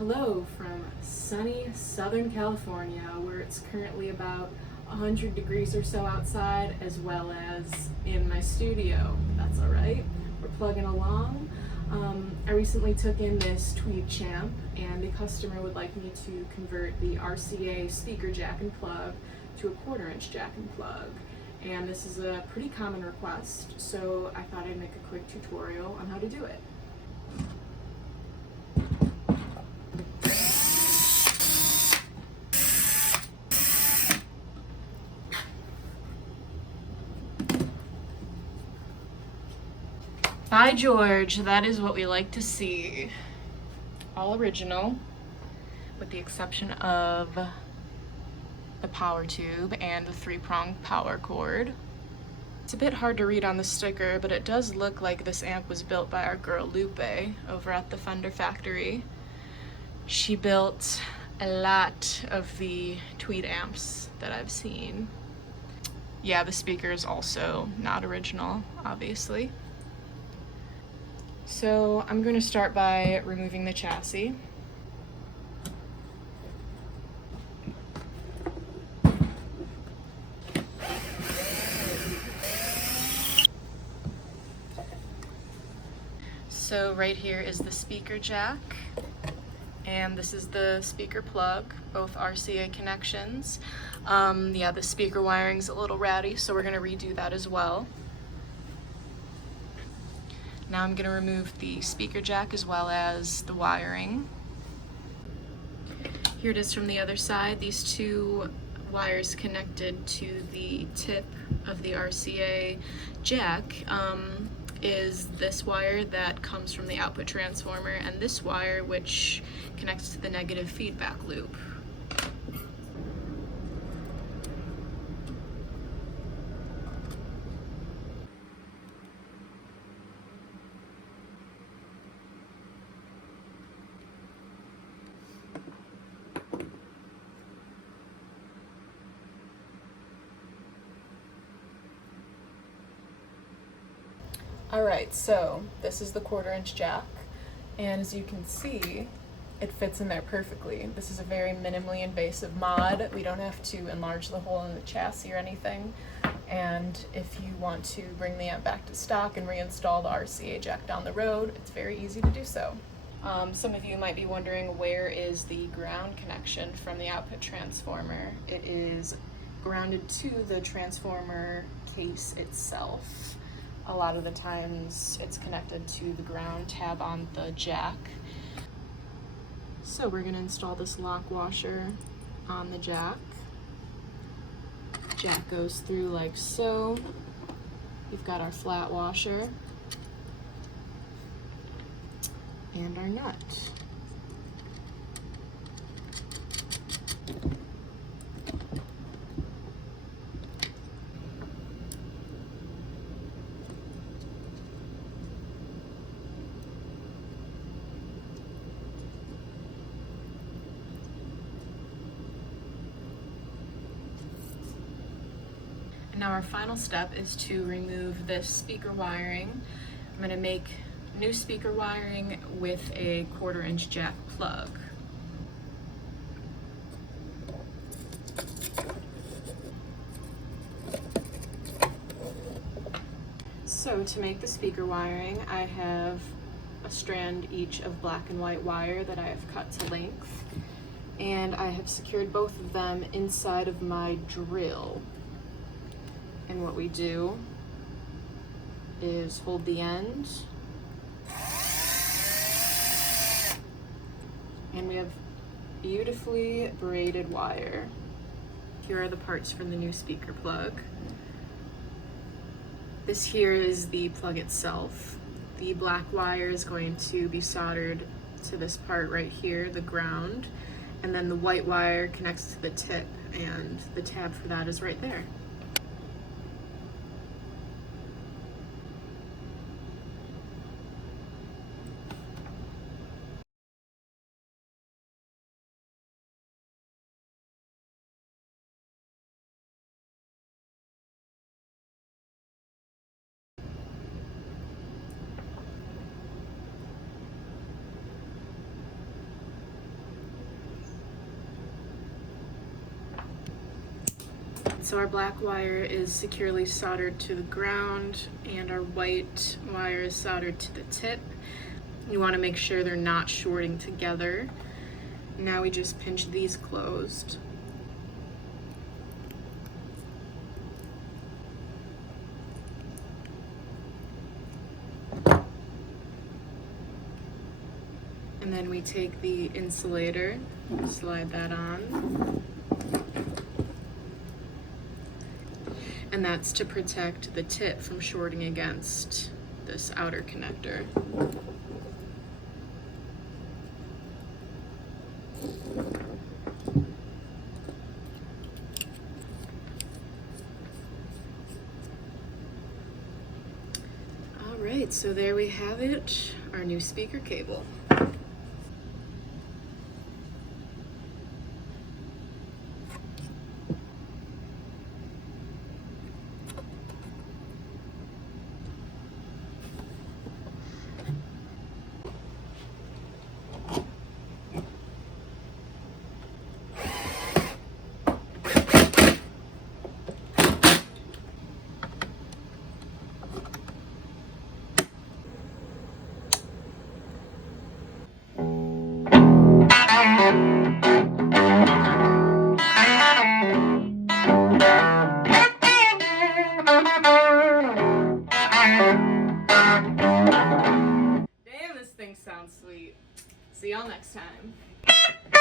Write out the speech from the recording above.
Hello from sunny Southern California, where it's currently about 100 degrees or so outside, as well as in my studio. That's all right. We're plugging along. I recently took in this Tweed Champ, and the customer would like me to convert the RCA speaker jack and plug to a 1/4-inch jack and plug. And this is a pretty common request, so I thought I'd make a quick tutorial on how to do it. By George, that is what we like to see. All original, with the exception of the power tube and the 3-pronged power cord. It's a bit hard to read on the sticker, but it does look like this amp was built by our girl Lupe over at the Fender factory. She built a lot of the Tweed amps that I've seen. Yeah, the speaker is also not original, obviously. So I'm going to start by removing the chassis. So right here is the speaker jack, and this is the speaker plug, both RCA connections. Yeah, the speaker wiring's a little ratty, so we're going to redo that as well. Now I'm going to remove the speaker jack as well as the wiring. Here it is from the other side. These two wires connected to the tip of the RCA jack is this wire that comes from the output transformer, and this wire which connects to the negative feedback loop. Alright, so this is the 1/4-inch jack, and as you can see, it fits in there perfectly. This is a very minimally invasive mod. We don't have to enlarge the hole in the chassis or anything, and if you want to bring the amp back to stock and reinstall the RCA jack down the road, it's very easy to do so. Some of you might be wondering, where is the ground connection from the output transformer? It is grounded to the transformer case itself. A lot of the times it's connected to the ground tab on the jack. So we're going to install this lock washer on the jack. Jack goes through like so. We've got our flat washer and our nut. Now our final step is to remove this speaker wiring. I'm going to make new speaker wiring with a 1/4-inch jack plug. So to make the speaker wiring, I have a strand each of black and white wire that I have cut to length, and I have secured both of them inside of my drill. And what we do is hold the end, and we have beautifully braided wire. Here are the parts from the new speaker plug. This here is the plug itself. The black wire is going to be soldered to this part right here, the ground, and then the white wire connects to the tip, and the tab for that is right there. so our black wire is securely soldered to the ground and our white wire is soldered to the tip. You want to make sure they're not shorting together. Now we just pinch these closed. And then we take the insulator, slide that on. And that's to protect the tip from shorting against this outer connector. All right, so there we have it, our new speaker cable. Damn, this thing sounds sweet. See y'all next time.